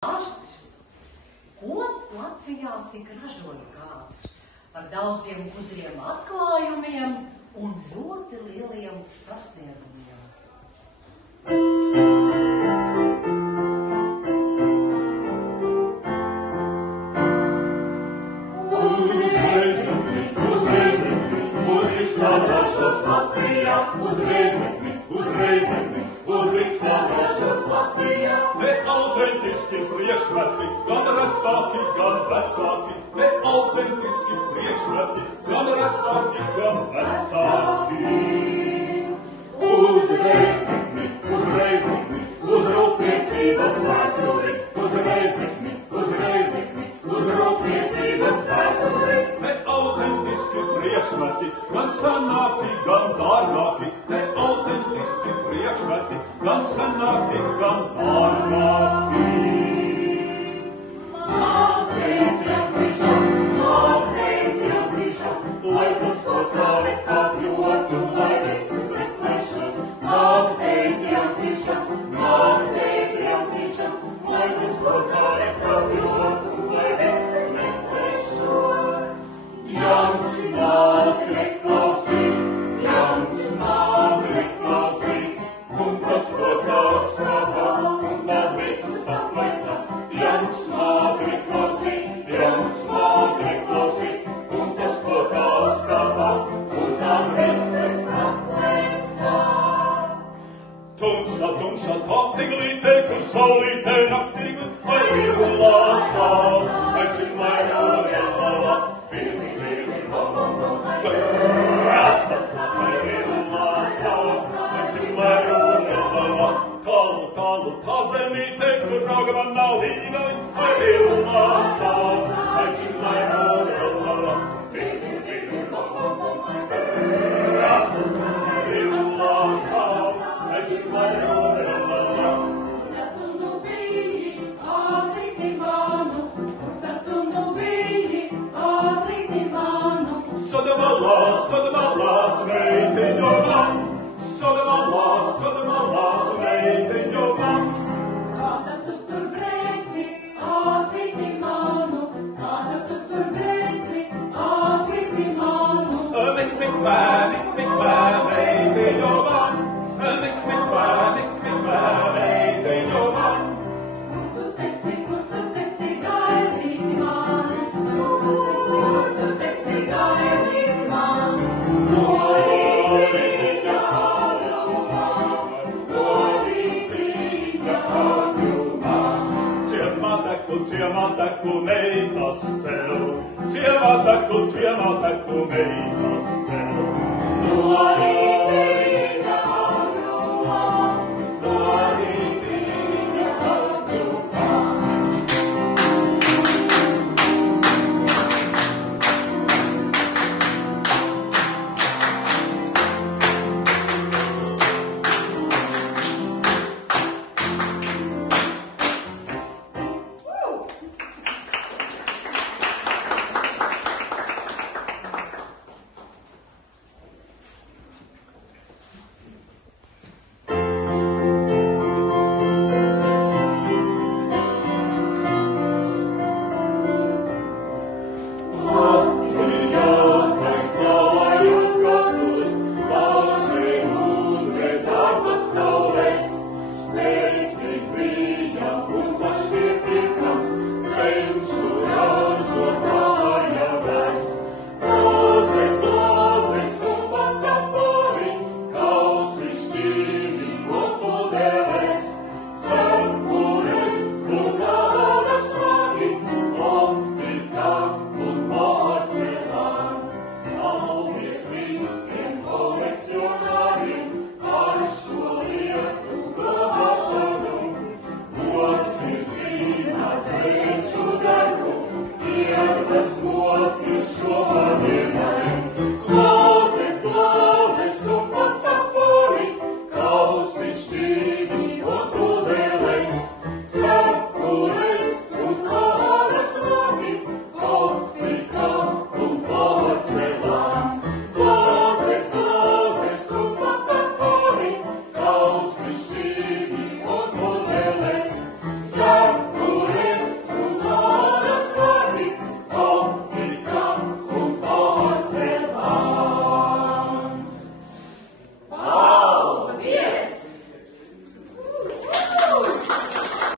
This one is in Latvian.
Ko Latvijā tik ražoja kāds par daudziem gudriem atklājumiem un ļoti lieliem sasniegumiem? Uz izstrādāšots Latvijā, uz izstrādāšots Latvijā. Ne autentiski priekšmeti, gan retāki, gan vecāki. Ne autentiski priekšmeti, gan retāki, gan vecāki. Uz Reizekni, uz rūpniecības vēsturi, uz Reizekni, uz rūpniecības vēsturi. Ne autentiski priekšmeti, gan senāki, gan dārgāki. Ne autentiski priekšmeti, gan senāki, gan dārgāki. Mākteic iedzīšam, lai tas ko kāri kā pļotu, lai viksas meklēšu. Mākteic iedzīšam, lai tas ko kāri kā pļotu, lai viksas meklēšu. Jauns smākļi klausī, un tas ko kārs skapā, un tās viksas aplaisa. Jauns smākļi klausī, un tas ko kārs skapā, un tās viksas aplaisa. Tumša tā tiglīte, kur saulīte naktīgi, ai villasās, ai čimlaino vielava, vilni, bom, krasas, ai villasās, ai čimlaino vielava, tālu tā zemīte, kur ragama nav līgai, ai villasās, ai čimlaino vielava, vilni, bom, krasas, ai villasās. Sadamalās, meiteņo man, meiteņo man. Kāda tu tur brēci, āzini manu, kāda tu tur brēci, āzini manu. Mik, meiteņo man, meiteņo man. Kur tu teci, gaidīti mani, kur tu teci, gaidīti mani. No rītiņa ātrumā. Ciemā teku meitas cel, ciemā teku meitas cel. No rītiņa